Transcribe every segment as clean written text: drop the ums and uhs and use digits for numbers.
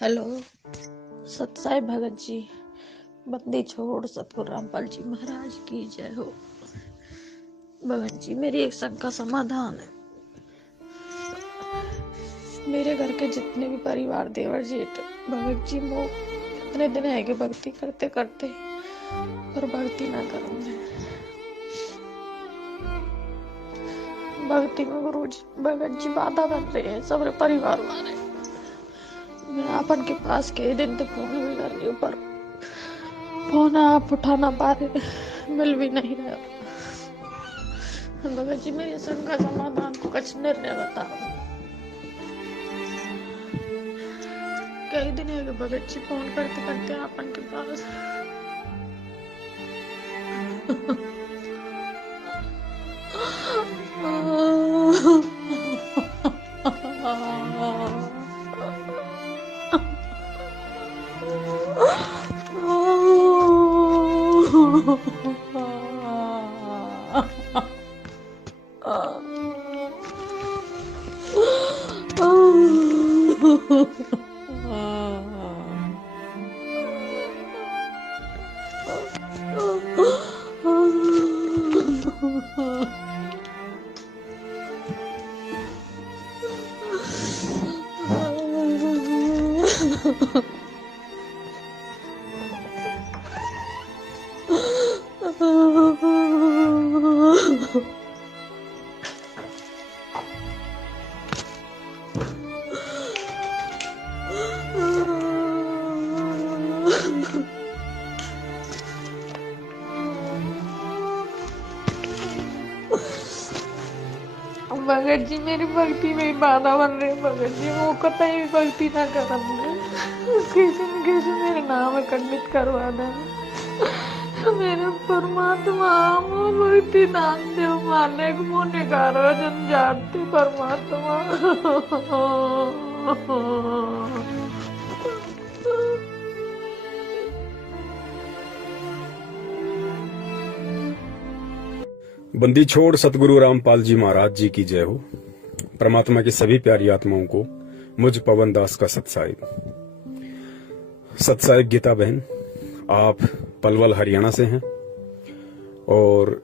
Hello. सत्साई Bhagat ji, बंदी छोड़ सतगुरु रामपाल जी महाराज की जय हो। भगत जी, मेरी एक शंका समाधान है। मेरे घर के जितने भी परिवार, देवर जेठ, भगत जी वो इतने दिन है कि भक्ति करते करते पर भक्ति ना करेंगे। भक्ति में गुरु जी भगत जी बाधा बन रहे हैं सबरे परिवार वाले। मैं आपन के पास कई दिन तो फोन भी कर रही हूँ पर फोन आप उठा ना पा रहे, मिल भी नहीं रहे। भगत जी, मेरी शंका समाधान को कुछ निर्णय बताओ। कई दिन है भगत जी फोन करते करते आपन के पास भगत जी, मेरी भक्ति में ही बाधा बन रही है। भगत जी, वो कतई भी भक्ति ना करम किसी न किसी मेरे नाम खंडित करवा देना। मेरे परमात्मा वो भक्ति दान दे माने को मुने कारो जन जानते परमात्मा। बंदी छोड़ सतगुरु रामपाल जी महाराज जी की जय हो। परमात्मा की सभी प्यारी आत्माओं को मुझ पवन दास का सत्साहिब। सत्साहिब गीता बहन, आप पलवल हरियाणा से हैं और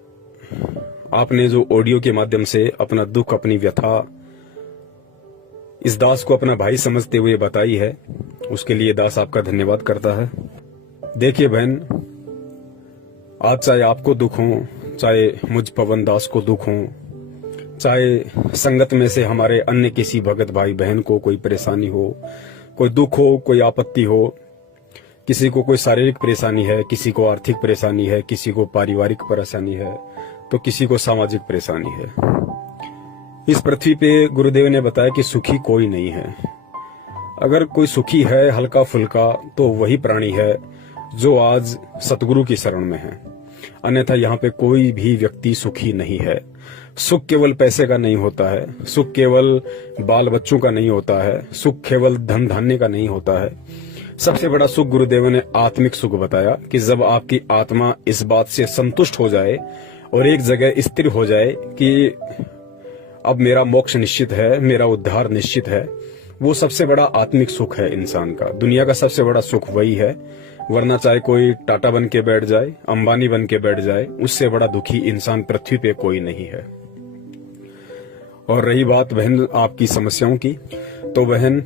आपने जो ऑडियो के माध्यम से अपना दुख, अपनी व्यथा इस दास को अपना भाई समझते हुए बताई है, उसके लिए दास आपका धन्यवाद करता है। देखिए बहन, आज चाहे आपको दुख हो, चाहे मुझ पवन दास को दुख हो, चाहे संगत में से हमारे अन्य किसी भगत भाई बहन को कोई परेशानी हो, कोई दुख हो, कोई आपत्ति हो, किसी को कोई शारीरिक परेशानी है, किसी को आर्थिक परेशानी है, किसी को पारिवारिक परेशानी है, तो किसी को सामाजिक परेशानी है। इस पृथ्वी पे गुरुदेव ने बताया कि सुखी कोई नहीं है। अगर कोई सुखी है हल्का फुल्का तो वही प्राणी है जो आज सतगुरु की शरण में है, अन्यथा यहाँ पे कोई भी व्यक्ति सुखी नहीं है। सुख केवल पैसे का नहीं होता है, सुख केवल बाल बच्चों का नहीं होता है, सुख केवल धन धान्य का नहीं होता है। सबसे बड़ा सुख गुरुदेव ने आत्मिक सुख बताया कि जब आपकी आत्मा इस बात से संतुष्ट हो जाए और एक जगह स्थिर हो जाए कि अब मेरा मोक्ष निश्चित है, मेरा उद्धार निश्चित है, वो सबसे बड़ा आत्मिक सुख है इंसान का। दुनिया का सबसे बड़ा सुख वही है, वरना चाहे कोई टाटा बन के बैठ जाए, अंबानी बन के बैठ जाए, उससे बड़ा दुखी इंसान पृथ्वी पे कोई नहीं है। और रही बात बहन आपकी समस्याओं की, तो बहन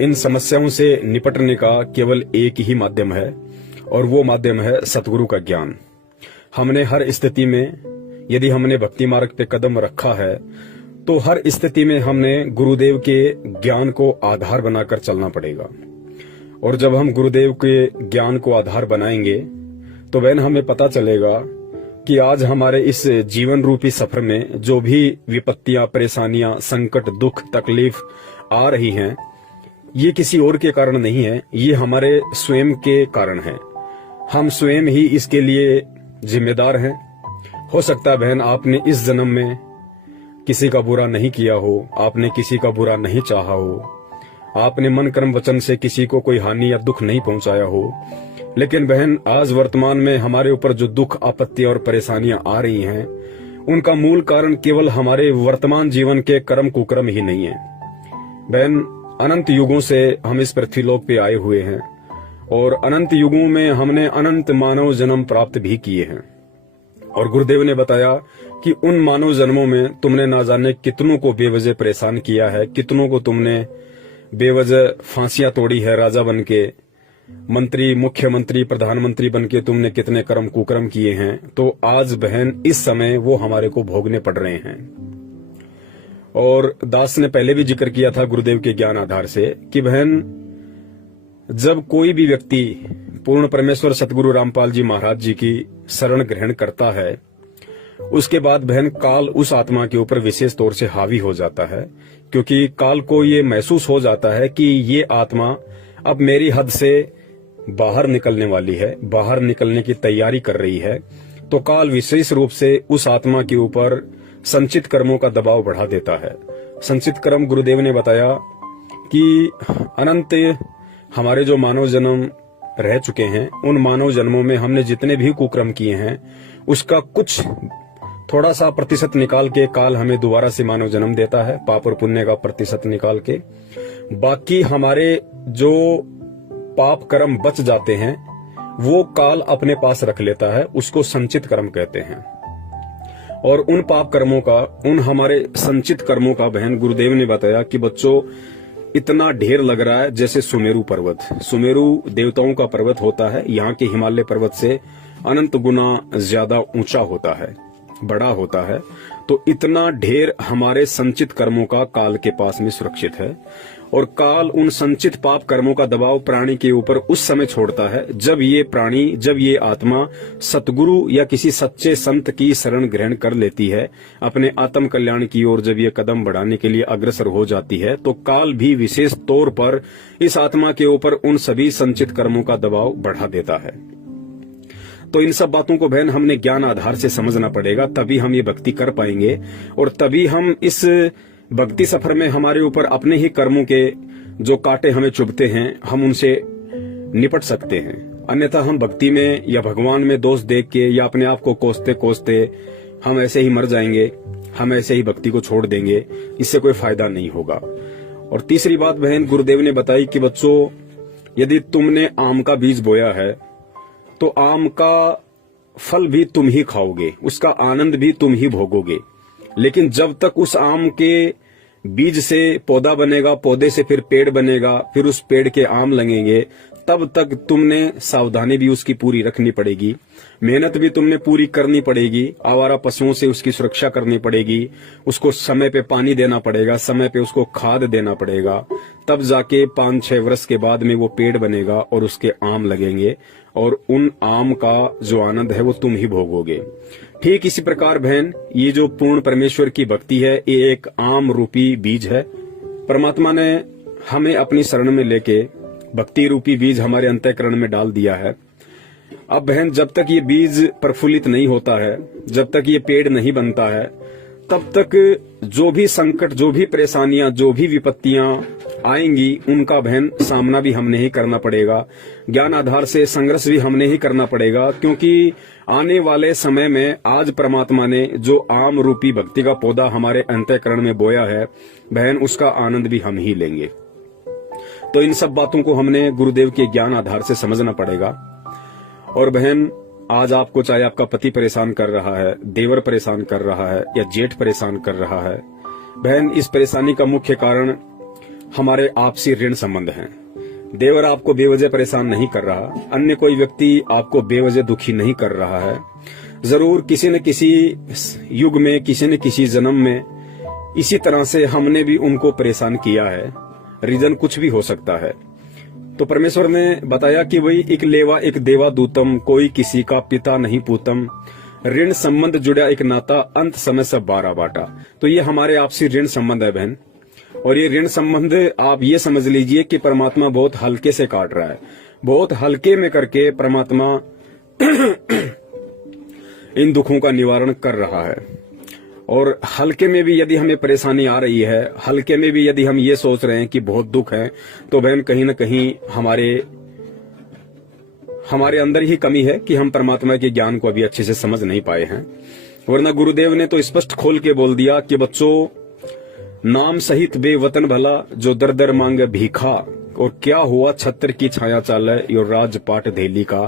इन समस्याओं से निपटने का केवल एक ही माध्यम है और वो माध्यम है सतगुरु का ज्ञान। हमने हर स्थिति में, यदि हमने भक्ति मार्ग पे कदम रखा है तो हर स्थिति में हमने गुरुदेव के ज्ञान को आधार बनाकर चलना पड़ेगा। और जब हम गुरुदेव के ज्ञान को आधार बनाएंगे तो बहन हमें पता चलेगा कि आज हमारे इस जीवन रूपी सफर में जो भी विपत्तियां, परेशानियां, संकट, दुख, तकलीफ आ रही हैं, ये किसी और के कारण नहीं है, ये हमारे स्वयं के कारण है। हम स्वयं ही इसके लिए जिम्मेदार हैं। हो सकता है बहन आपने इस जन्म में किसी का बुरा नहीं किया हो, आपने किसी का बुरा नहीं चाहा हो, आपने मन कर्म वचन से किसी को कोई हानि या दुख नहीं पहुंचाया हो, लेकिन बहन आज वर्तमान में हमारे ऊपर जो दुख, आपत्ति और परेशानियां आ रही हैं, उनका मूल कारण केवल हमारे वर्तमान जीवन के कर्म कुकर्म ही नहीं है। बहन अनंत युगों से हम इस पृथ्वीलोक पे आए हुए हैं और अनंत युगों में हमने अनंत मानव जन्म प्राप्त भी किए हैं। और गुरुदेव ने बताया कि उन मानव जन्मों में तुमने ना जाने कितनों को बेवजह परेशान किया है, कितनों को तुमने बेवजह फांसियां तोड़ी है, राजा बनके, मंत्री, मुख्यमंत्री, प्रधानमंत्री बनके तुमने कितने कर्म कुकर्म किए हैं। तो आज बहन इस समय वो हमारे को भोगने पड़ रहे हैं। और दास ने पहले भी जिक्र किया था गुरुदेव के ज्ञान आधार से कि बहन जब कोई भी व्यक्ति पूर्ण परमेश्वर सतगुरु रामपाल जी महाराज जी की शरण ग्रहण करता है, उसके बाद बहन काल उस आत्मा के ऊपर विशेष तौर से हावी हो जाता है, क्योंकि काल को ये महसूस हो जाता है कि ये आत्मा अब मेरी हद से बाहर निकलने वाली है, बाहर निकलने की तैयारी कर रही है। तो काल विशेष रूप से उस आत्मा के ऊपर संचित कर्मों का दबाव बढ़ा देता है। संचित कर्म गुरुदेव ने बताया कि अनंत हमारे जो मानव जन्म रह चुके हैं, उन मानव जन्मों में हमने जितने भी कुकर्म किए हैं उसका कुछ थोड़ा सा प्रतिशत निकाल के काल हमें दोबारा से मानव जन्म देता है, पाप और पुण्य का प्रतिशत निकाल के। बाकी हमारे जो पाप कर्म बच जाते हैं वो काल अपने पास रख लेता है, उसको संचित कर्म कहते हैं। और उन पाप कर्मों का, उन हमारे संचित कर्मों का बहन गुरुदेव ने बताया कि बच्चों इतना ढेर लग रहा है जैसे सुमेरु पर्वत। सुमेरु देवताओं का पर्वत होता है, यहाँ के हिमालय पर्वत से अनंत गुना ज्यादा ऊंचा होता है, बड़ा होता है। तो इतना ढेर हमारे संचित कर्मों का काल के पास में सुरक्षित है। और काल उन संचित पाप कर्मों का दबाव प्राणी के ऊपर उस समय छोड़ता है जब ये प्राणी, जब ये आत्मा सतगुरु या किसी सच्चे संत की शरण ग्रहण कर लेती है, अपने आत्म कल्याण की ओर जब ये कदम बढ़ाने के लिए अग्रसर हो जाती है, तो काल भी विशेष तौर पर इस आत्मा के ऊपर उन सभी संचित कर्मों का दबाव बढ़ा देता है। तो इन सब बातों को बहन हमने ज्ञान आधार से समझना पड़ेगा, तभी हम ये भक्ति कर पाएंगे और तभी हम इस भक्ति सफर में हमारे ऊपर अपने ही कर्मों के जो कांटे हमें चुभते हैं हम उनसे निपट सकते हैं। अन्यथा हम भक्ति में या भगवान में दोष देख के या अपने आप को कोसते कोसते हम ऐसे ही मर जाएंगे, हम ऐसे ही भक्ति को छोड़ देंगे, इससे कोई फायदा नहीं होगा। और तीसरी बात बहन गुरुदेव ने बताई कि बच्चों यदि तुमने आम का बीज बोया है तो आम का फल भी तुम ही खाओगे, उसका आनंद भी तुम ही भोगोगे। लेकिन जब तक उस आम के बीज से पौधा बनेगा, पौधे से फिर पेड़ बनेगा, फिर उस पेड़ के आम लगेंगे, तब तक तुमने सावधानी भी उसकी पूरी रखनी पड़ेगी, मेहनत भी तुमने पूरी करनी पड़ेगी, आवारा पशुओं से उसकी सुरक्षा करनी पड़ेगी, उसको समय पे पानी देना पड़ेगा, समय पे उसको खाद देना पड़ेगा, तब जाके 5-6 वर्ष के बाद में वो पेड़ बनेगा और उसके आम लगेंगे और उन आम का जो आनंद है वो तुम ही भोगोगे। ठीक इसी प्रकार बहन ये जो पूर्ण परमेश्वर की भक्ति है ये एक आम रूपी बीज है। परमात्मा ने हमें अपनी शरण में लेके भक्ति रूपी बीज हमारे अंतःकरण में डाल दिया है। अब बहन जब तक ये बीज प्रफुल्लित नहीं होता है, जब तक ये पेड़ नहीं बनता है, तब तक जो भी संकट, जो भी परेशानियां, जो भी विपत्तियां आएंगी उनका बहन सामना भी हमने ही करना पड़ेगा, ज्ञान आधार से संघर्ष भी हमने ही करना पड़ेगा। क्योंकि आने वाले समय में आज परमात्मा ने जो आम रूपी भक्ति का पौधा हमारे अंतःकरण में बोया है बहन, उसका आनंद भी हम ही लेंगे। तो इन सब बातों को हमने गुरुदेव के ज्ञान आधार से समझना पड़ेगा। और बहन आज आपको चाहे आपका पति परेशान कर रहा है, देवर परेशान कर रहा है या जेठ परेशान कर रहा है, बहन इस परेशानी का मुख्य कारण हमारे आपसी ऋण संबंध हैं। देवर आपको बेवजह परेशान नहीं कर रहा, अन्य कोई व्यक्ति आपको बेवजह दुखी नहीं कर रहा है। जरूर किसी न किसी युग में, किसी न किसी जन्म में इसी तरह से हमने भी उनको परेशान किया है। रीजन कुछ भी हो सकता है। तो परमेश्वर ने बताया कि वही एक लेवा एक देवा दूतम, कोई किसी का पिता नहीं पूतम, ऋण संबंध जुड़ा एक नाता, अंत समय सब बारा बाटा। तो ये हमारे आपसी ऋण संबंध है बहन। और ये ऋण संबंध आप ये समझ लीजिए कि परमात्मा बहुत हल्के से काट रहा है, बहुत हल्के में करके परमात्मा इन दुखों का निवारण कर रहा है। और हल्के में भी यदि हमें परेशानी आ रही है, हल्के में भी यदि हम ये सोच रहे हैं कि बहुत दुख है, तो बहन कहीं न कहीं हमारे अंदर ही कमी है कि हम परमात्मा के ज्ञान को अभी अच्छे से समझ नहीं पाए हैं। वरना गुरुदेव ने तो स्पष्ट खोल के बोल दिया कि बच्चों नाम सहित बेवतन भला जो दर दर मांगे भीखा, और क्या हुआ छत्र की छाया चाले यो राजपाट धेली का।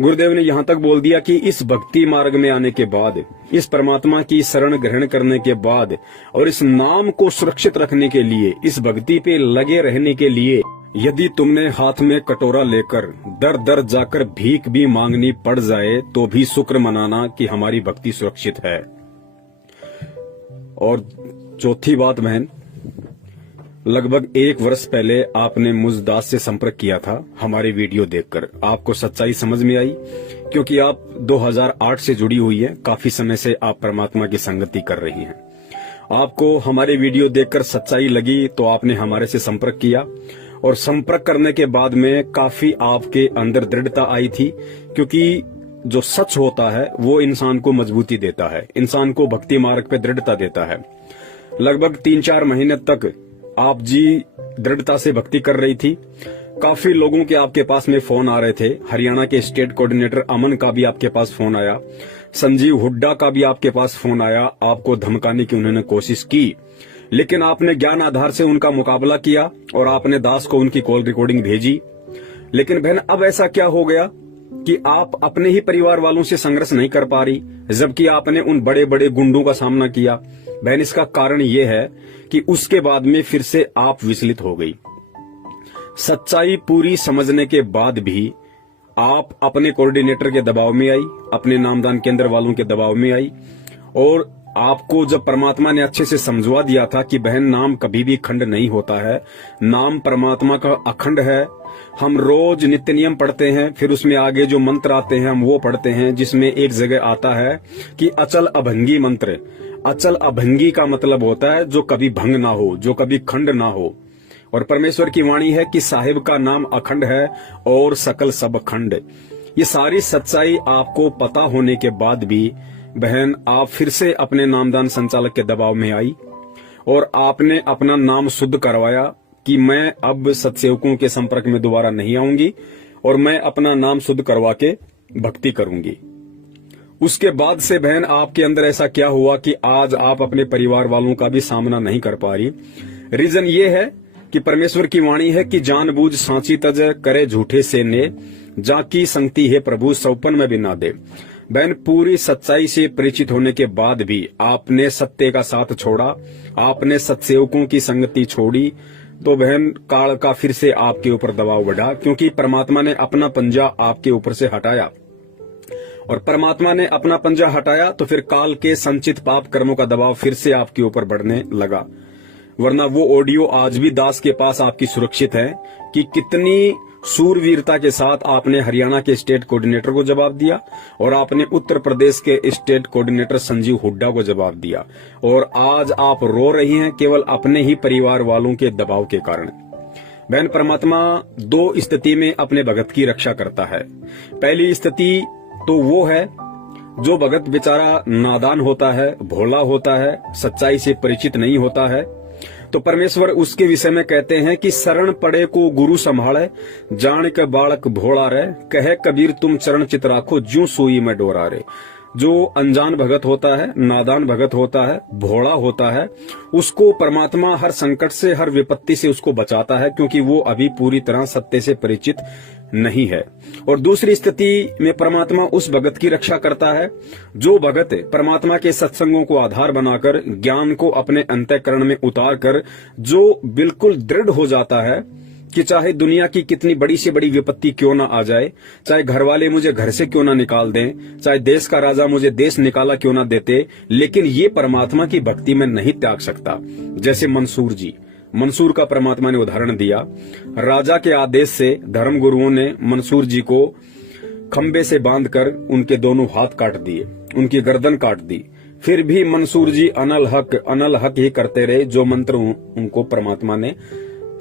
गुरुदेव ने यहाँ तक बोल दिया कि इस भक्ति मार्ग में आने के बाद, इस परमात्मा की शरण ग्रहण करने के बाद और इस नाम को सुरक्षित रखने के लिए, इस भक्ति पे लगे रहने के लिए, यदि तुमने हाथ में कटोरा लेकर दर दर जाकर भीख भी मांगनी पड़ जाए तो भी शुक्र मनाना कि हमारी भक्ति सुरक्षित है। और चौथी बात बहन, लगभग 1 वर्ष पहले आपने मुझ दास से संपर्क किया था हमारे वीडियो देखकर। आपको सच्चाई समझ में आई, क्योंकि आप 2008 से जुड़ी हुई हैं, काफी समय से आप परमात्मा की संगति कर रही हैं। आपको हमारे वीडियो देखकर सच्चाई लगी तो आपने हमारे से संपर्क किया, और संपर्क करने के बाद में काफी आपके अंदर दृढ़ता आई थी, क्योंकि जो सच होता है वो इंसान को मजबूती देता है, इंसान को भक्ति मार्ग पे दृढ़ता देता है। लगभग 3-4 महीने तक आप जी दृढ़ता से भक्ति कर रही थी। काफी लोगों के आपके पास में फोन आ रहे थे। हरियाणा के स्टेट कोऑर्डिनेटर अमन का भी आपके पास फोन आया, संजीव हुड्डा का भी आपके पास फोन आया, आपको धमकाने की उन्होंने कोशिश की, लेकिन आपने ज्ञान आधार से उनका मुकाबला किया और आपने दास को उनकी कॉल रिकॉर्डिंग भेजी। लेकिन बहन, अब ऐसा क्या हो गया कि आप अपने ही परिवार वालों से संघर्ष नहीं कर पा रही, जबकि आपने उन बड़े बड़े गुंडों का सामना किया। बहन, इसका कारण ये है कि उसके बाद में फिर से आप विचलित हो गई। सच्चाई पूरी समझने के बाद भी आप अपने कोऑर्डिनेटर के दबाव में आई, अपने नामदान केंद्र वालों के दबाव में आई, और आपको जब परमात्मा ने अच्छे से समझवा दिया था कि बहन, नाम कभी भी खंड नहीं होता है, नाम परमात्मा का अखंड है। हम रोज नित्य नियम पढ़ते हैं, फिर उसमें आगे जो मंत्र आते हैं हम वो पढ़ते हैं, जिसमें एक जगह आता है कि अचल अभंगी मंत्र। अचल अभंगी का मतलब होता है जो कभी भंग ना हो, जो कभी खंड ना हो। और परमेश्वर की वाणी है कि साहिब का नाम अखंड है और सकल सब खंड। ये सारी सच्चाई आपको पता होने के बाद भी बहन, आप फिर से अपने नामदान संचालक के दबाव में आई और आपने अपना नाम शुद्ध करवाया कि मैं अब सत्सेवकों के संपर्क में दोबारा नहीं आऊंगी और मैं अपना नाम शुद्ध करवा के भक्ति करूंगी। उसके बाद से बहन, आपके अंदर ऐसा क्या हुआ कि आज आप अपने परिवार वालों का भी सामना नहीं कर पा रही। रीजन ये है कि परमेश्वर की वाणी है कि जानबूझ सांची तज करे झूठे से ने, जाकी संगति है प्रभु सौपन में भी ना दे। बहन, पूरी सच्चाई से परिचित होने के बाद भी आपने सत्य का साथ छोड़ा, आपने सत्सेवकों की संगति छोड़ी, तो बहन काल का फिर से आपके ऊपर दबाव बढ़ा, क्योंकि परमात्मा ने अपना पंजा आपके ऊपर से हटाया। और परमात्मा ने अपना पंजा हटाया तो फिर काल के संचित पाप कर्मों का दबाव फिर से आपके ऊपर बढ़ने लगा। वरना वो ऑडियो आज भी दास के पास आपकी सुरक्षित है कि कितनी सूरवीरता के साथ आपने हरियाणा के स्टेट कोऑर्डिनेटर को जवाब दिया और आपने उत्तर प्रदेश के स्टेट कोऑर्डिनेटर संजीव हुड्डा को जवाब दिया, और आज आप रो रही हैं केवल अपने ही परिवार वालों के दबाव के कारण। बहन, परमात्मा 2 स्थिति में अपने भगत की रक्षा करता है। पहली स्थिति तो वो है जो भगत बेचारा नादान होता है, भोला होता है, सच्चाई से परिचित नहीं होता है, तो परमेश्वर उसके विषय में कहते हैं कि शरण पड़े को गुरु संभाले, जान के बालक भोला रे, कहे कबीर तुम चरण चित राखो, ज्यों सुई में डोरा रे। जो अनजान भगत होता है, नादान भगत होता है, भोला होता है, उसको परमात्मा हर संकट से, हर विपत्ति से उसको बचाता है, क्योंकि वो अभी पूरी तरह सत्य से परिचित नहीं है। और दूसरी स्थिति में परमात्मा उस भगत की रक्षा करता है जो भगत परमात्मा के सत्संगों को आधार बनाकर, ज्ञान को अपने अंतःकरण में उतार कर, जो बिल्कुल दृढ़ हो जाता है कि चाहे दुनिया की कितनी बड़ी से बड़ी विपत्ति क्यों ना आ जाए, चाहे घर वाले मुझे घर से क्यों ना निकाल दें, चाहे देश का राजा मुझे देश निकाला क्यों ना देते, लेकिन ये परमात्मा की भक्ति में नहीं त्याग सकता। जैसे मंसूर का परमात्मा ने उदाहरण दिया। राजा के आदेश से धर्म गुरुओं ने मंसूर जी को खंबे से बांधकर उनके दोनों हाथ काट दिए, उनकी गर्दन काट दी। फिर भी मंसूर जी अनल हक ही करते रहे, जो मंत्र उनको परमात्मा ने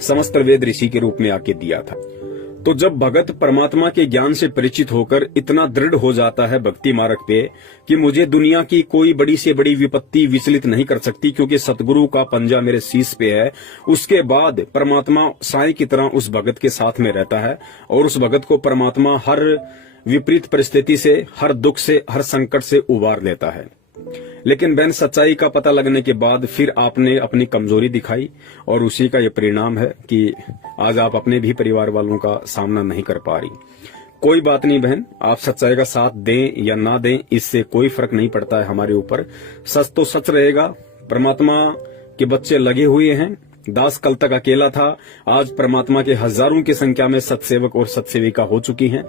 समस्त वेद ऋषि के रूप में आके दिया था। तो जब भगत परमात्मा के ज्ञान से परिचित होकर इतना दृढ़ हो जाता है भक्ति मार्ग पे कि मुझे दुनिया की कोई बड़ी से बड़ी विपत्ति विचलित नहीं कर सकती, क्योंकि सतगुरु का पंजा मेरे शीश पे है, उसके बाद परमात्मा साईं की तरह उस भगत के साथ में रहता है और उस भगत को परमात्मा हर विपरीत परिस्थिति से, हर दुख से, हर संकट से उबार लेता है। लेकिन बहन सच्चाई का पता लगने के बाद फिर आपने अपनी कमजोरी दिखाई और उसी का ये परिणाम है कि आज आप अपने भी परिवार वालों का सामना नहीं कर पा रही। कोई बात नहीं बहन, आप सच्चाई का साथ दें या ना दें इससे कोई फर्क नहीं पड़ता है हमारे ऊपर। सच तो सच रहेगा। परमात्मा के बच्चे लगे हुए हैं। दास कल तक अकेला था, आज परमात्मा के हजारों की संख्या में सत्सेवक और सत्सेविका हो चुकी हैं।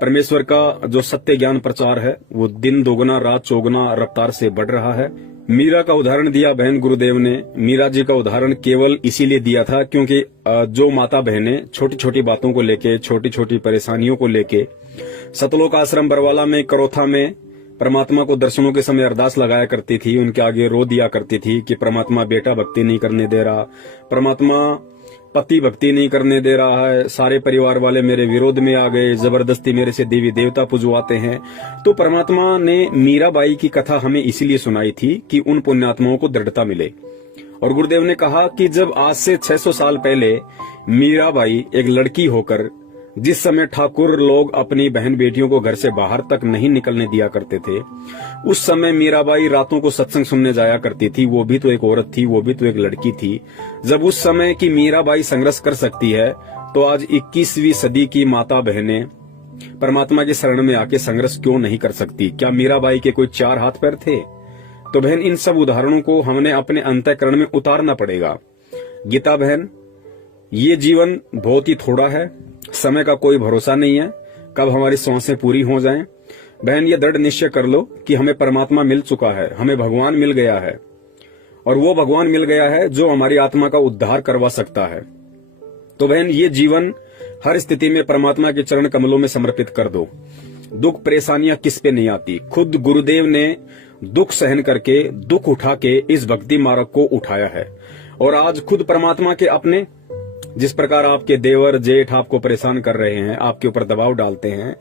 परमेश्वर का जो सत्य ज्ञान प्रचार है वो दिन दोगुना रात चौगुना रफ्तार से बढ़ रहा है। मीरा का उदाहरण दिया बहन गुरुदेव ने। मीरा जी का उदाहरण केवल इसीलिए दिया था क्योंकि जो माता बहनें छोटी छोटी बातों को लेके, छोटी छोटी परेशानियों को लेके सतलोक आश्रम बरवाला में, करोथा में परमात्मा को दर्शनों के समय अरदास लगाया करती थी, उनके आगे रो दिया करती थी कि परमात्मा बेटा भक्ति नहीं करने दे रहा, परमात्मा पति भक्ति नहीं करने दे रहा है, सारे परिवार वाले मेरे विरोध में आ गए, जबरदस्ती मेरे से देवी देवता पुजवाते हैं। तो परमात्मा ने मीराबाई की कथा हमें इसीलिए सुनाई थी कि उन पुण्यात्माओं को दृढ़ता मिले। और गुरुदेव ने कहा कि जब आज से 600 साल पहले मीराबाई एक लड़की होकर, जिस समय ठाकुर लोग अपनी बहन बेटियों को घर से बाहर तक नहीं निकलने दिया करते थे, उस समय मीराबाई रातों को सत्संग सुनने जाया करती थी। वो भी तो एक औरत थी, वो भी तो एक लड़की थी। जब उस समय की मीराबाई संघर्ष कर सकती है तो आज 21वीं सदी की माता बहनें परमात्मा की शरण में आके संघर्ष क्यों नहीं कर सकती? क्या मीराबाई के कोई 4 हाथ पैर थे? तो बहन इन सब उदाहरणों को हमने अपने अंतःकरण में उतारना पड़ेगा। गीता बहन, ये जीवन बहुत ही थोड़ा है, समय का कोई भरोसा नहीं है कब हमारी सांसें पूरी हो जाएं। बहन ये दृढ़ निश्चय कर लो कि हमें परमात्मा मिल चुका है, हमें भगवान मिल गया है, और वो भगवान मिल गया है जो हमारी आत्मा का उद्धार करवा सकता है। तो बहन ये जीवन हर स्थिति में परमात्मा के चरण कमलों में समर्पित कर दो। दुख परेशानियां किस पे नहीं आती। खुद गुरुदेव ने दुख सहन करके, दुख उठा के इस भक्ति मार्ग को उठाया है। और आज खुद परमात्मा के अपने, जिस प्रकार आपके देवर जेठ आपको परेशान कर रहे हैं, आपके ऊपर दबाव डालते हैं,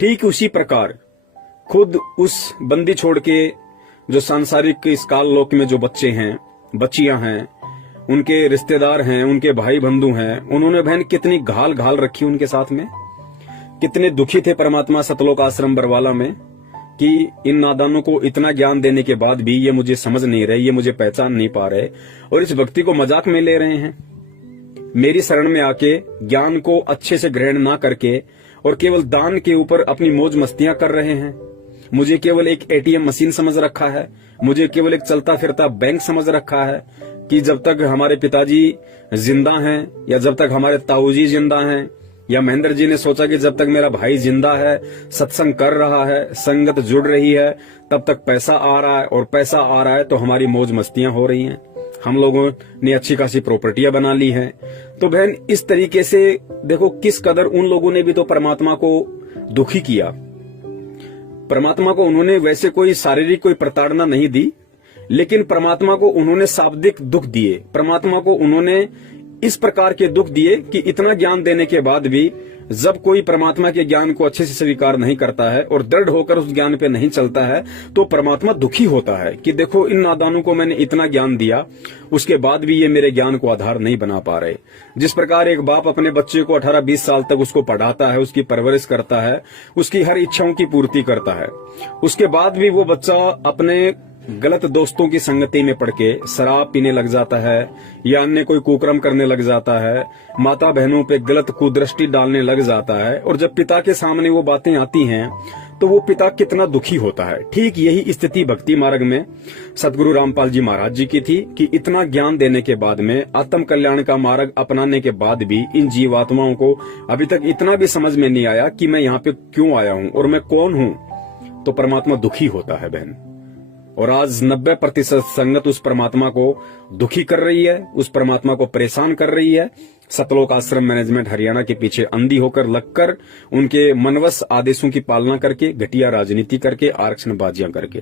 ठीक उसी प्रकार खुद उस बंदी छोड़ के जो सांसारिक इस काल लोक में जो बच्चे हैं, बच्चियां हैं, उनके रिश्तेदार हैं, उनके भाई बंधु हैं, उन्होंने बहन कितनी घाल घाल रखी उनके साथ में। कितने दुखी थे परमात्मा सतलोक आश्रम बरवाला में कि इन नादानों को इतना ज्ञान देने के बाद भी ये मुझे समझ नहीं रहे, ये मुझे पहचान नहीं पा रहे और इस भक्ति को मजाक में ले रहे हैं। मेरी शरण में आके ज्ञान को अच्छे से ग्रहण ना करके और केवल दान के ऊपर अपनी मौज मस्तियां कर रहे हैं। मुझे केवल एक एटीएम मशीन समझ रखा है, मुझे केवल एक चलता फिरता बैंक समझ रखा है कि जब तक हमारे पिताजी जिंदा हैं या जब तक हमारे ताऊजी जिंदा हैं, या महेंद्र जी ने सोचा कि जब तक मेरा भाई जिंदा है, सत्संग कर रहा है, संगत जुड़ रही है, तब तक पैसा आ रहा है, और पैसा आ रहा है तो हमारी मौज मस्तियां हो रही हैं, हम लोगों ने अच्छी खासी प्रॉपर्टियां बना ली हैं। तो बहन इस तरीके से देखो किस कदर उन लोगों ने भी तो परमात्मा को दुखी किया। परमात्मा को उन्होंने वैसे कोई शारीरिक कोई प्रताड़ना नहीं दी, लेकिन परमात्मा को उन्होंने शाब्दिक दुख दिए। परमात्मा को उन्होंने इस प्रकार के दुख दिए कि इतना ज्ञान देने के बाद भी जब कोई परमात्मा के ज्ञान को अच्छे से स्वीकार नहीं करता है और दृढ़ होकर उस ज्ञान पे नहीं चलता है, तो परमात्मा दुखी होता है कि देखो इन नादानों को मैंने इतना ज्ञान दिया, उसके बाद भी ये मेरे ज्ञान को आधार नहीं बना पा रहे। जिस प्रकार एक बाप अपने बच्चे को 18-20 साल तक उसको पढ़ाता है, उसकी परवरिश करता है, उसकी हर इच्छाओं की पूर्ति करता है, उसके बाद भी वो बच्चा अपने गलत दोस्तों की संगति में पड़ के शराब पीने लग जाता है या अन्य कोई कुकर्म करने लग जाता है, माता बहनों पे गलत कुदृष्टि डालने लग जाता है, और जब पिता के सामने वो बातें आती हैं तो वो पिता कितना दुखी होता है। ठीक यही स्थिति भक्ति मार्ग में सदगुरु रामपाल जी महाराज जी की थी कि इतना ज्ञान देने के बाद में, आत्म कल्याण का मार्ग अपनाने के बाद भी इन जीवात्माओं को अभी तक इतना भी समझ में नहीं आया कि मैं यहाँ पे क्यों आया हूँ और मैं कौन हूँ। तो परमात्मा दुखी होता है बहन, और आज 90% संगत उस परमात्मा को दुखी कर रही है, उस परमात्मा को परेशान कर रही है। सतलोक आश्रम मैनेजमेंट हरियाणा के पीछे अंधी होकर लगकर, उनके मनवश आदेशों की पालना करके, घटिया राजनीति करके, आरक्षण बाजियां करके।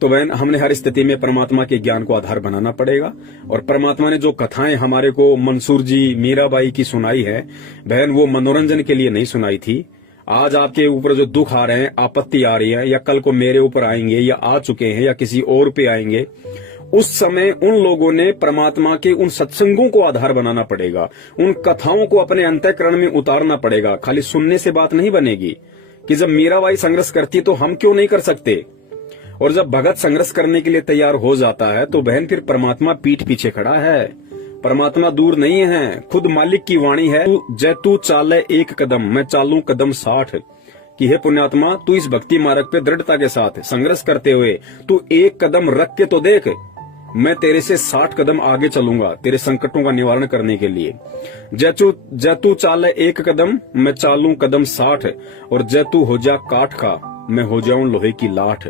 तो बहन हमने हर स्थिति में परमात्मा के ज्ञान को आधार बनाना पड़ेगा। और परमात्मा ने जो कथाएं हमारे को मंसूर जी, मीराबाई की सुनाई है बहन, वो मनोरंजन के लिए नहीं सुनाई थी। आज आपके ऊपर जो दुख आ रहे हैं, आपत्ति आ रही है, या कल को मेरे ऊपर आएंगे या आ चुके हैं या किसी और पे आएंगे, उस समय उन लोगों ने परमात्मा के उन सत्संगों को आधार बनाना पड़ेगा, उन कथाओं को अपने अंतःकरण में उतारना पड़ेगा। खाली सुनने से बात नहीं बनेगी कि जब मीराबाई संघर्ष करती तो हम क्यों नहीं कर सकते। और जब भगत संघर्ष करने के लिए तैयार हो जाता है तो बहन फिर परमात्मा पीठ पीछे खड़ा है, परमात्मा दूर नहीं है। खुद मालिक की वाणी है, जय तू चाले एक कदम मैं चालू कदम 60, कि हे पुण्यात्मा तू इस भक्ति मार्ग पे दृढ़ता के साथ संघर्ष करते हुए तू एक कदम रख के तो देख, मैं तेरे से 60 कदम आगे चलूंगा तेरे संकटों का निवारण करने के लिए। जय तू चाले एक कदम मैं चालू कदम 60, और जय तू हो जा काठ का मैं हो जाऊं लोहे की लाठ।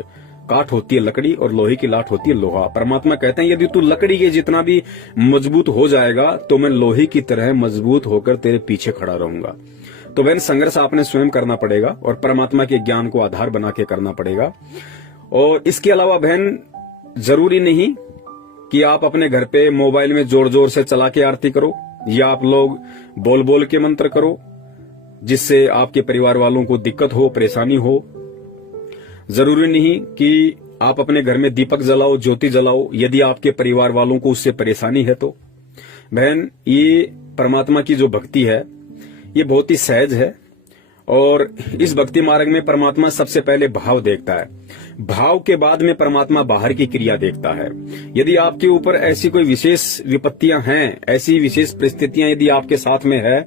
काठ होती है लकड़ी और लोहे की लाठ होती है लोहा। परमात्मा कहते हैं यदि तू लकड़ी के जितना भी मजबूत हो जाएगा तो मैं लोहे की तरह मजबूत होकर तेरे पीछे खड़ा रहूंगा। तो बहन संघर्ष आपने स्वयं करना पड़ेगा और परमात्मा के ज्ञान को आधार बना के करना पड़ेगा। और इसके अलावा बहन जरूरी नहीं कि आप अपने घर पे मोबाइल में जोर जोर से चला के आरती करो या आप लोग बोल बोल के मंत्र करो जिससे आपके परिवार वालों को दिक्कत हो, परेशानी हो। जरूरी नहीं कि आप अपने घर में दीपक जलाओ, ज्योति जलाओ, यदि आपके परिवार वालों को उससे परेशानी है तो। बहन ये परमात्मा की जो भक्ति है ये बहुत ही सहज है और इस भक्ति मार्ग में परमात्मा सबसे पहले भाव देखता है, भाव के बाद में परमात्मा बाहर की क्रिया देखता है। यदि आपके ऊपर ऐसी कोई विशेष विपत्तियां हैं, ऐसी विशेष परिस्थितियां यदि आपके साथ में है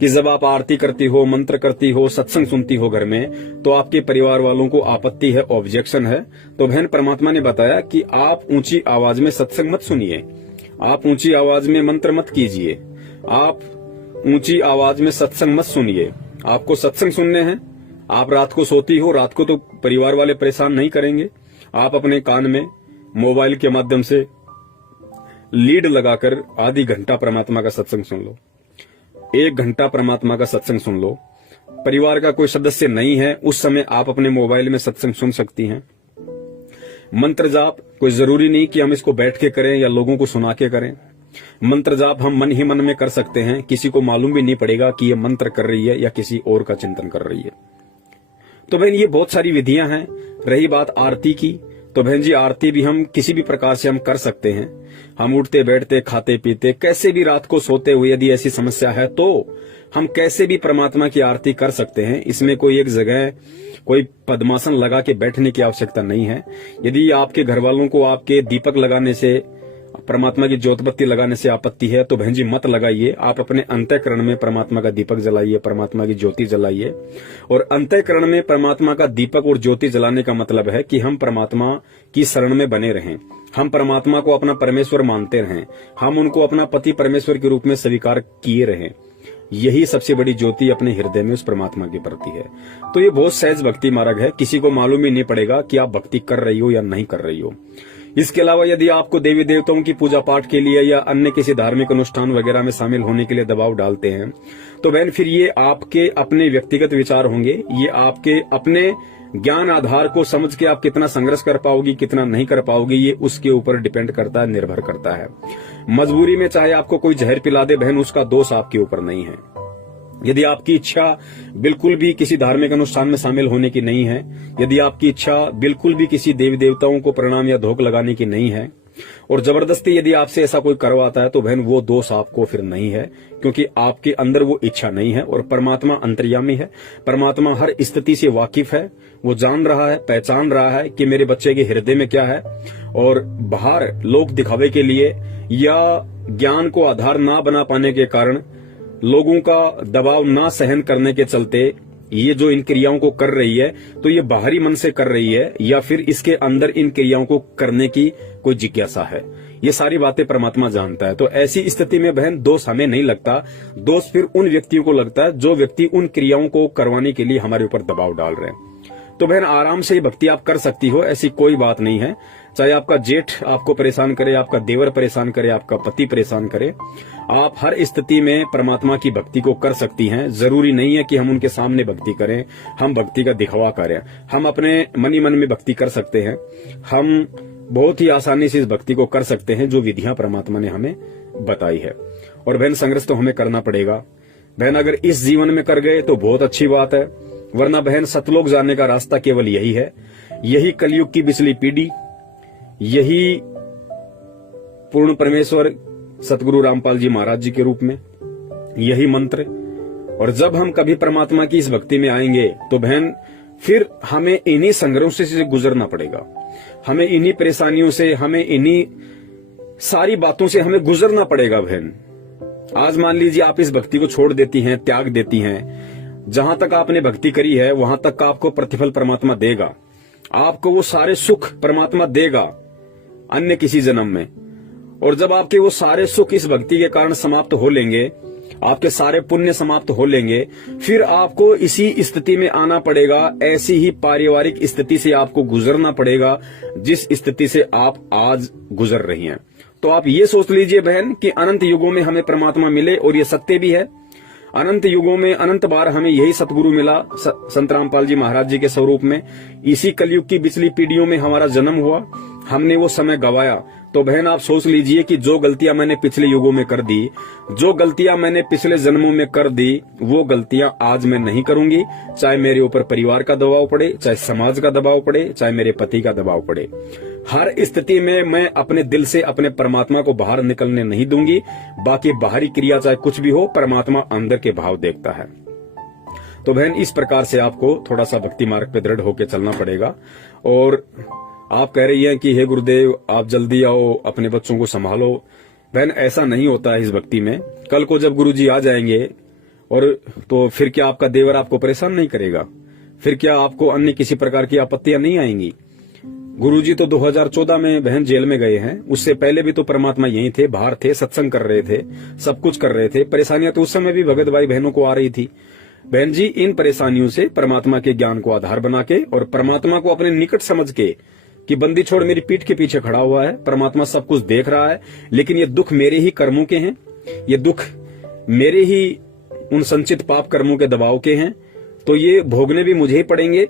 कि जब आप आरती करती हो, मंत्र करती हो, सत्संग सुनती हो घर में, तो आपके परिवार वालों को आपत्ति है, ऑब्जेक्शन है, तो बहन परमात्मा ने बताया कि आप ऊंची आवाज में सत्संग मत सुनिए, आप ऊंची आवाज में मंत्र मत कीजिए, आप ऊंची आवाज में सत्संग मत सुनिए। आपको सत्संग सुनने हैं, आप रात को सोती हो, रात को तो परिवार वाले परेशान नहीं करेंगे, आप अपने कान में मोबाइल के माध्यम से लीड लगाकर आधी घंटा परमात्मा का सत्संग सुन लो, 1 घंटा परमात्मा का सत्संग सुन लो। परिवार का कोई सदस्य नहीं है उस समय आप अपने मोबाइल में सत्संग सुन सकती हैं। मंत्र जाप कोई जरूरी नहीं कि हम इसको बैठ के करें या लोगों को सुना के करें। मंत्र जाप हम मन ही मन में कर सकते हैं, किसी को मालूम भी नहीं पड़ेगा कि ये मंत्र कर रही है या किसी और का चिंतन कर रही है। तो बहन ये बहुत सारी विधियां हैं। रही बात आरती की, तो बहन जी आरती भी हम किसी भी प्रकार से हम कर सकते हैं। हम उठते बैठते खाते पीते कैसे भी रात को सोते हुए यदि ऐसी समस्या है तो हम कैसे भी परमात्मा की आरती कर सकते हैं। इसमें कोई एक जगह कोई पद्मासन लगा के बैठने की आवश्यकता नहीं है। यदि आपके घर वालों को आपके दीपक लगाने से, परमात्मा की ज्योतबत्ती लगाने से आपत्ति है तो बहन जी मत लगाइए। आप अपने अंतःकरण में परमात्मा का दीपक जलाइए, परमात्मा की ज्योति जलाइए। और अंतःकरण में परमात्मा का दीपक और ज्योति जलाने का मतलब है कि हम परमात्मा की शरण में बने रहें, हम परमात्मा को अपना परमेश्वर मानते रहें, हम उनको अपना पति परमेश्वर के रूप में स्वीकार किए रहें। यही सबसे बड़ी ज्योति अपने हृदय में उस परमात्मा के प्रति है। तो ये बहुत सहज भक्ति मार्ग है, किसी को मालूम ही नहीं पड़ेगा कि आप भक्ति कर रही हो या नहीं कर रही हो। इसके अलावा यदि आपको देवी देवताओं की पूजा पाठ के लिए या अन्य किसी धार्मिक अनुष्ठान वगैरह में शामिल होने के लिए दबाव डालते हैं तो बहन फिर ये आपके अपने व्यक्तिगत विचार होंगे, ये आपके अपने ज्ञान आधार को समझ के आप कितना संघर्ष कर पाओगी, कितना नहीं कर पाओगी, ये उसके ऊपर डिपेंड करता है, निर्भर करता है। मजबूरी में चाहे आपको कोई जहर पिला दे बहन, उसका दोष आपके ऊपर नहीं है। यदि आपकी इच्छा बिल्कुल भी किसी धार्मिक अनुष्ठान में शामिल होने की नहीं है, यदि आपकी इच्छा बिल्कुल भी किसी देवी देवताओं को प्रणाम या धोख लगाने की नहीं है और जबरदस्ती यदि आपसे ऐसा कोई करवाता है तो बहन वो दोष आपको फिर नहीं है, क्योंकि आपके अंदर वो इच्छा नहीं है। और परमात्मा अंतर्यामी है, परमात्मा हर स्थिति से वाकिफ है, वो जान रहा है, पहचान रहा है कि मेरे बच्चे के हृदय में क्या है। और बाहर लोग दिखावे के लिए या ज्ञान को आधार ना बना पाने के कारण, लोगों का दबाव ना सहन करने के चलते ये जो इन क्रियाओं को कर रही है तो ये बाहरी मन से कर रही है या फिर इसके अंदर इन क्रियाओं को करने की कोई जिज्ञासा है। ये सारी बातें परमात्मा जानता है। तो ऐसी स्थिति में बहन दोष हमें नहीं लगता, दोष फिर उन व्यक्तियों को लगता है जो व्यक्ति उन क्रियाओं को करवाने के लिए हमारे ऊपर दबाव डाल रहे हैं। तो बहन आराम से ये भक्ति आप कर सकती हो, ऐसी कोई बात नहीं है। चाहे आपका जेठ आपको परेशान करे, आपका देवर परेशान करे, आपका पति परेशान करे, आप हर स्थिति में परमात्मा की भक्ति को कर सकती हैं। जरूरी नहीं है कि हम उनके सामने भक्ति करें, हम भक्ति का दिखावा करें। हम अपने मन ही मन में भक्ति कर सकते हैं। हम बहुत ही आसानी से इस भक्ति को कर सकते हैं जो विधियां परमात्मा ने हमें बताई है। और बहन संघर्ष तो हमें करना पड़ेगा। बहन अगर इस जीवन में कर गए तो बहुत अच्छी बात है, वरना बहन सतलोक जाने का रास्ता केवल यही है। यही कलयुग की बिचली पीढ़ी, यही पूर्ण परमेश्वर सतगुरु रामपाल जी महाराज जी के रूप में, यही मंत्र। और जब हम कभी परमात्मा की इस भक्ति में आएंगे तो बहन फिर हमें इन्हीं संघर्षों से गुजरना पड़ेगा, हमें इन्हीं परेशानियों से, हमें इन्हीं सारी बातों से हमें गुजरना पड़ेगा बहन। आज मान लीजिए आप इस भक्ति को छोड़ देती हैं, त्याग देती हैं, जहां तक आपने भक्ति करी है वहां तक का आपको प्रतिफल परमात्मा देगा, आपको वो सारे सुख परमात्मा देगा अन्य किसी जन्म में। और जब आपके वो सारे सुख इस भक्ति के कारण समाप्त हो लेंगे, आपके सारे पुण्य समाप्त हो लेंगे, फिर आपको इसी स्थिति में आना पड़ेगा, ऐसी ही पारिवारिक स्थिति से आपको गुजरना पड़ेगा जिस स्थिति से आप आज गुजर रही हैं। तो आप ये सोच लीजिए बहन कि अनंत युगों में हमें परमात्मा मिले, और ये सत्य भी है। अनंत युगों में अनंत बार हमें यही सतगुरु मिला, संत रामपाल जी महाराज जी के स्वरूप में। इसी कलयुग की पिछली पीढ़ियों में हमारा जन्म हुआ, हमने वो समय गवाया। तो बहन आप सोच लीजिए कि जो गलतियां मैंने पिछले युगों में कर दी, जो गलतियां मैंने पिछले जन्मों में कर दी, वो गलतियां आज मैं नहीं करूंगी। चाहे मेरे ऊपर परिवार का दबाव पड़े, चाहे समाज का दबाव पड़े, चाहे मेरे पति का दबाव पड़े, हर स्थिति में मैं अपने दिल से अपने परमात्मा को बाहर निकलने नहीं दूंगी। बाकी बाहरी क्रिया चाहे कुछ भी हो, परमात्मा अंदर के भाव देखता है। तो बहन इस प्रकार से आपको थोड़ा सा भक्ति मार्ग पे दृढ़ होकर चलना पड़ेगा। और आप कह रही हैं कि हे गुरुदेव आप जल्दी आओ, अपने बच्चों को संभालो। बहन ऐसा नहीं होता है इस भक्ति में। कल को जब गुरुजी आ जाएंगे और तो फिर क्या आपका देवर आपको परेशान नहीं करेगा? फिर क्या आपको अन्य किसी प्रकार की आपत्तियां नहीं आएंगी? गुरुजी तो 2014 में बहन जेल में गए हैं, उससे पहले भी तो परमात्मा यहीं थे, बाहर थे, सत्संग कर रहे थे, सब कुछ कर रहे थे। परेशानियां तो उस समय भी भगत भाई बहनों को आ रही थी। बहन जी इन परेशानियों से परमात्मा के ज्ञान को आधार बना के और परमात्मा को अपने निकट समझ के कि बंदी छोड़ मेरी पीठ के पीछे खड़ा हुआ है, परमात्मा सब कुछ देख रहा है, लेकिन ये दुख मेरे ही कर्मों के हैं, ये दुख मेरे ही उन संचित पाप कर्मों के दबाव के हैं, तो ये भोगने भी मुझे ही पड़ेंगे।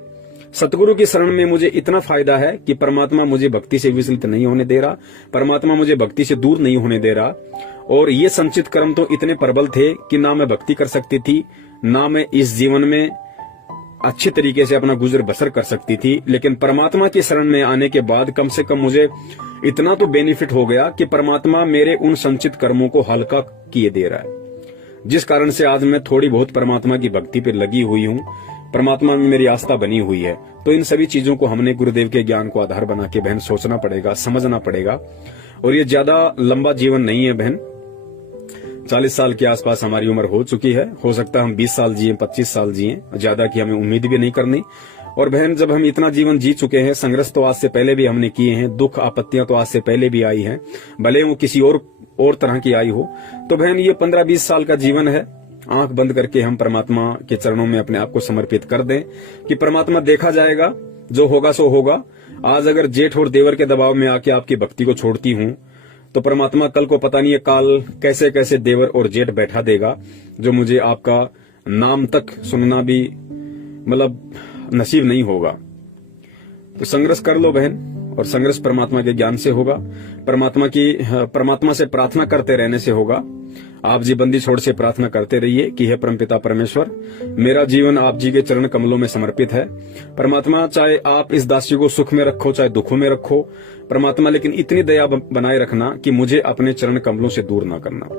सतगुरु की शरण में मुझे इतना फायदा है कि परमात्मा मुझे भक्ति से विचलित नहीं होने दे रहा, परमात्मा मुझे भक्ति से दूर नहीं होने दे रहा। और ये संचित कर्म तो इतने प्रबल थे कि ना मैं भक्ति कर सकती थी, ना मैं इस जीवन में अच्छी तरीके से अपना गुजर बसर कर सकती थी। लेकिन परमात्मा की शरण में आने के बाद कम से कम मुझे इतना तो बेनिफिट हो गया कि परमात्मा मेरे उन संचित कर्मों को हल्का किए दे रहा है, जिस कारण से आज मैं थोड़ी बहुत परमात्मा की भक्ति पे लगी हुई हूँ, परमात्मा में मेरी आस्था बनी हुई है। तो इन सभी चीजों को हमने गुरुदेव के ज्ञान को आधार बना के बहन सोचना पड़ेगा, समझना पड़ेगा। और ये ज्यादा लंबा जीवन नहीं है बहन, 40 साल के आसपास हमारी उम्र हो चुकी है। हो सकता है हम 20 साल जिए, 25 साल जिए, ज्यादा की हमें उम्मीद भी नहीं करनी। और बहन जब हम इतना जीवन जी चुके हैं, संघर्ष तो आज से पहले भी हमने किए हैं, दुख आपत्तियां तो आज से पहले भी आई हैं, भले वो किसी और तरह की आई हो। तो बहन ये 15-20 साल का जीवन है, आंख बंद करके हम परमात्मा के चरणों में अपने आप को समर्पित कर दें कि परमात्मा देखा जाएगा, जो होगा सो होगा। आज अगर जेठ और देवर के दबाव में आके आपकी भक्ति को छोड़ती हूं, तो परमात्मा कल को पता नहीं है काल कैसे कैसे देवर और जेठ बैठा देगा, जो मुझे आपका नाम तक सुनना भी मतलब नसीब नहीं होगा। तो संघर्ष कर लो बहन, और संघर्ष परमात्मा के ज्ञान से होगा, परमात्मा से प्रार्थना करते रहने से होगा। आप जी बंदी छोड़ से प्रार्थना करते रहिए कि हे परमपिता परमेश्वर, मेरा जीवन आप जी के चरण कमलों में समर्पित है। परमात्मा चाहे आप इस दासी को सुख में रखो चाहे दुखों में रखो परमात्मा, लेकिन इतनी दया बनाए रखना कि मुझे अपने चरण कमलों से दूर ना करना।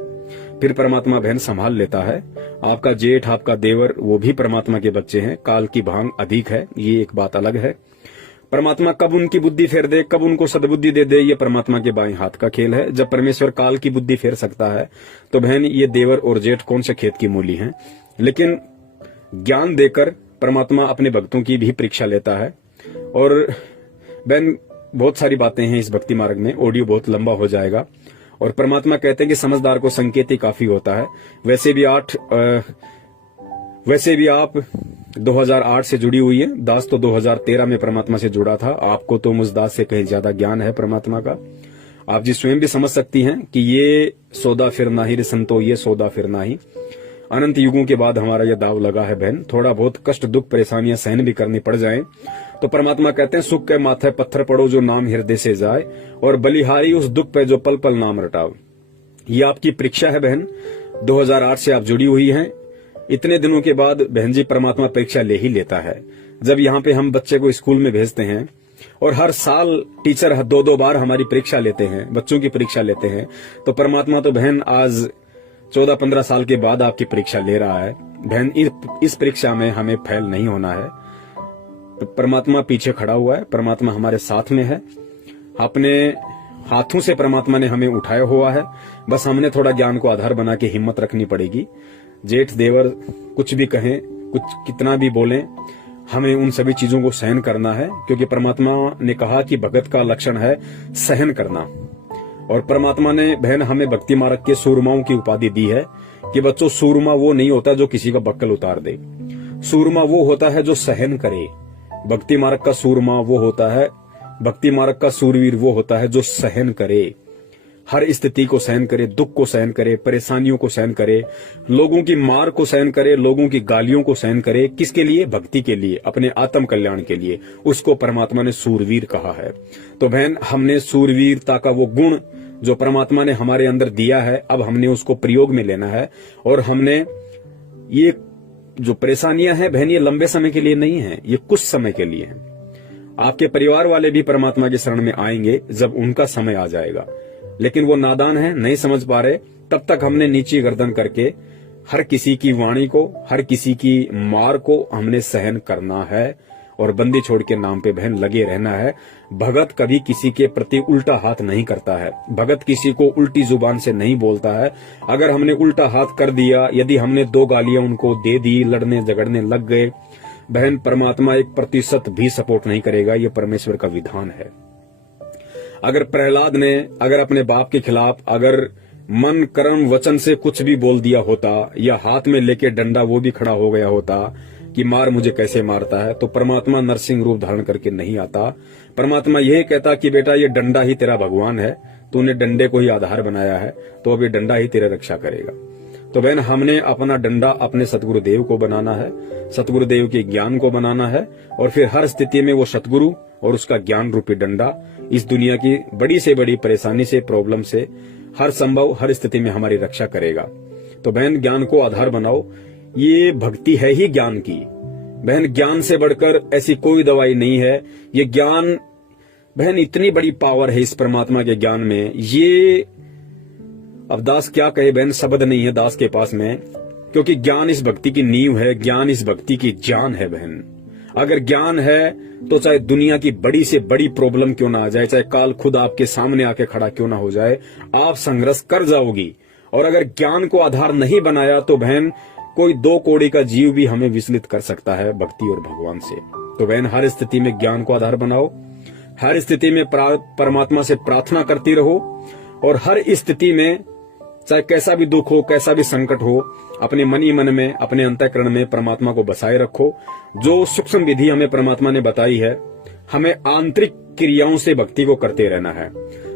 फिर परमात्मा बहन संभाल लेता है। आपका जेठ आपका देवर वो भी परमात्मा के बच्चे हैं, काल की भांग अधिक है, ये एक बात अलग है। परमात्मा कब उनकी बुद्धि फेर दे, कब उनको सद्बुद्धि दे दे, ये परमात्मा के बाएं हाथ का खेल है। जब परमेश्वर काल की बुद्धि फेर सकता है तो बहन ये देवर और जेठ कौन से खेत की मूली हैं। लेकिन ज्ञान देकर परमात्मा अपने भक्तों की भी परीक्षा लेता है। और बहन बहुत सारी बातें हैं इस भक्ति मार्ग में, ऑडियो बहुत लंबा हो जाएगा। और परमात्मा कहते हैं कि समझदार को संकेत ही काफी होता है। वैसे भी आप 2008 से जुड़ी हुई है, दास तो 2013 में परमात्मा से जुड़ा था। आपको तो मुझ दास से कहीं ज्यादा ज्ञान है परमात्मा का। आप जी स्वयं भी समझ सकती हैं कि ये सौदा फिर नाही रे संतो, ये सौदा फिर नाही। अनंत युगों के बाद हमारा यह दाव लगा है बहन। थोड़ा बहुत कष्ट दुख परेशानियां सहन भी करनी पड़ जाएं तो परमात्मा कहते हैं सुख के माथे पत्थर पड़ो जो नाम हृदय से जाए, और बलिहारी उस दुख पे जो पल पल नाम रटाओ। ये आपकी परीक्षा है बहन। 2008 से आप जुड़ी हुई हैं। इतने दिनों के बाद बहन जी परमात्मा परीक्षा ले ही लेता है। जब यहाँ पे हम बच्चे को स्कूल में भेजते हैं और हर साल टीचर 2-2 बार हमारी परीक्षा लेते हैं, बच्चों की परीक्षा लेते हैं, तो परमात्मा तो बहन आज 14-15 साल के बाद आपकी परीक्षा ले रहा है। बहन इस परीक्षा में हमें फेल नहीं होना है। परमात्मा पीछे खड़ा हुआ है, परमात्मा हमारे साथ में है। अपने हाथों से परमात्मा ने हमें उठाया हुआ है, बस हमने थोड़ा ज्ञान को आधार बना के हिम्मत रखनी पड़ेगी। जेठ देवर कुछ भी कहें, कुछ कितना भी बोलें, हमें उन सभी चीजों को सहन करना है, क्योंकि परमात्मा ने कहा कि भगत का लक्षण है सहन करना। और परमात्मा ने बहन हमें भक्ति मार्ग के सूरमाओं की उपाधि दी है कि बच्चों, सूरमा वो नहीं होता जो किसी का बक्कल उतार दे, सूरमा वो होता है जो सहन करे। भक्ति मार्ग का सूरमा वो होता है, भक्ति मार्ग का सूरवीर वो होता है जो सहन करे, हर स्थिति को सहन करे, दुख को सहन करे, परेशानियों को सहन करे, लोगों की मार को सहन करे, लोगों की गालियों को सहन करे। किसके लिए? भक्ति के लिए, अपने आत्म कल्याण के लिए। उसको परमात्मा ने सूरवीर कहा है। तो बहन, हमने सूरवीरता का वो गुण जो परमात्मा ने हमारे अंदर दिया है, अब हमने उसको प्रयोग में लेना है। और हमने ये जो परेशानियां हैं बहन, ये लंबे समय के लिए नहीं है, ये कुछ समय के लिए है। आपके परिवार वाले भी परमात्मा के शरण में आएंगे जब उनका समय आ जाएगा, लेकिन वो नादान है, नहीं समझ पा रहे। तब तक हमने नीची गर्दन करके हर किसी की वाणी को, हर किसी की मार को हमने सहन करना है और बंदी छोड़ के नाम पे बहन लगे रहना है। भगत कभी किसी के प्रति उल्टा हाथ नहीं करता है, भगत किसी को उल्टी जुबान से नहीं बोलता है। अगर हमने उल्टा हाथ कर दिया, यदि हमने 2 गालियां उनको दे दी, लड़ने झगड़ने लग गए, बहन परमात्मा 1% भी सपोर्ट नहीं करेगा। ये परमेश्वर का विधान है। अगर प्रहलाद ने अगर अपने बाप के खिलाफ अगर मन कर्म वचन से कुछ भी बोल दिया होता, या हाथ में लेके डंडा वो भी खड़ा हो गया होता कि मार मुझे कैसे मारता है, तो परमात्मा नरसिंह रूप धारण करके नहीं आता। परमात्मा यही कहता कि बेटा, ये डंडा ही तेरा भगवान है, तूने डंडे को ही आधार बनाया है, तो अब ये डंडा ही तेरा रक्षा करेगा। तो बहन, हमने अपना डंडा अपने सतगुरुदेव को बनाना है, सतगुरुदेव के ज्ञान को बनाना है, और फिर हर स्थिति में वो सतगुरु और उसका ज्ञान रूपी डंडा इस दुनिया की बड़ी से बड़ी परेशानी से, प्रॉब्लम से, हर संभव हर स्थिति में हमारी रक्षा करेगा। तो बहन, ज्ञान को आधार बनाओ। ये भक्ति है ही ज्ञान की। बहन, ज्ञान से बढ़कर ऐसी कोई दवाई नहीं है। ये ज्ञान बहन, इतनी बड़ी पावर है इस परमात्मा के ज्ञान में। ये अब दास क्या कहे बहन, शब्द नहीं है दास के पास में, क्योंकि ज्ञान इस भक्ति की नींव है, ज्ञान इस भक्ति की जान है बहन। अगर ज्ञान है तो चाहे दुनिया की बड़ी से बड़ी प्रॉब्लम क्यों ना आ जाए, चाहे काल खुद आपके सामने आके खड़ा क्यों ना हो जाए, आप संघर्ष कर जाओगी। और अगर ज्ञान को आधार नहीं बनाया तो बहन, कोई 2 कौड़ी का जीव भी हमें विचलित कर सकता है भक्ति और भगवान से। तो बहन, हर स्थिति में ज्ञान को आधार बनाओ, हर स्थिति में परमात्मा से प्रार्थना करती रहो, और हर स्थिति में चाहे कैसा भी दुख हो, कैसा भी संकट हो, अपने मन ही मन में, अपने अंतःकरण में परमात्मा को बसाए रखो। जो सूक्ष्म विधि हमें परमात्मा ने बताई है, हमें आंतरिक क्रियाओं से भक्ति को करते रहना है।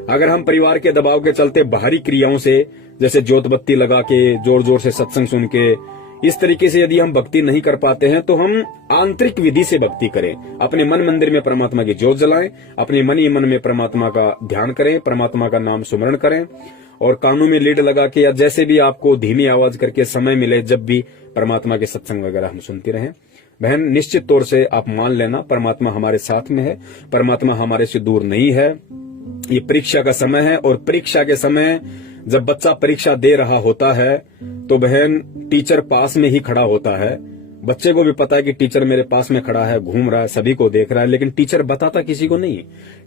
अगर हम परिवार के दबाव के चलते बाहरी क्रियाओं से, जैसे ज्योत बत्ती लगा के, जोर जोर से सत्संग सुन के, इस तरीके से यदि हम भक्ति नहीं कर पाते हैं, तो हम आंतरिक विधि से भक्ति करें। अपने मन मंदिर में परमात्मा की ज्योत जलाएं, अपने मन ही मन में परमात्मा का ध्यान करें, परमात्मा का नाम सुमरण करें, और कानों में लीड लगा के या जैसे भी आपको धीमी आवाज करके समय मिले, जब भी परमात्मा के सत्संग वगैरह हम सुनते रहें। बहन, निश्चित तौर से आप मान लेना, परमात्मा हमारे साथ में है, परमात्मा हमारे से दूर नहीं है। ये परीक्षा का समय है, और परीक्षा के समय जब बच्चा परीक्षा दे रहा होता है तो बहन, टीचर पास में ही खड़ा होता है। बच्चे को भी पता है कि टीचर मेरे पास में खड़ा है, घूम रहा है, सभी को देख रहा है, लेकिन टीचर बताता किसी को नहीं।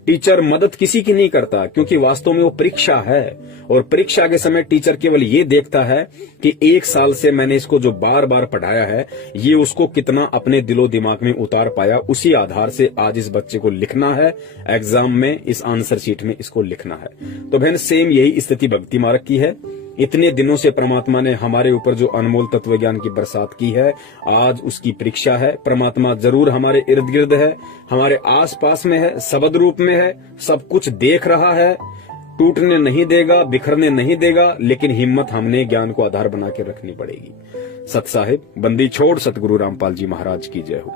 टीचर मदद किसी की नहीं करता, क्योंकि वास्तव में वो परीक्षा है। और परीक्षा के समय टीचर केवल ये देखता है कि 1 साल से मैंने इसको जो बार बार पढ़ाया है, ये उसको कितना अपने दिलो दिमाग में उतार पाया। उसी आधार से आज इस बच्चे को लिखना है एग्जाम में, इस आंसर शीट में इसको लिखना है। तो बहन, सेम यही स्थिति भक्ति मार्ग की है। इतने दिनों से परमात्मा ने हमारे ऊपर जो अनमोल तत्व ज्ञान की बरसात की है, आज उसकी परीक्षा है। परमात्मा जरूर हमारे इर्द गिर्द है, हमारे आस पास में है, शब्द रूप में है, सब कुछ देख रहा है, टूटने नहीं देगा, बिखरने नहीं देगा, लेकिन हिम्मत हमने ज्ञान को आधार बना के रखनी पड़ेगी। सत साहिब, बंदी छोड़, सतगुरु रामपाल जी महाराज की जय हो।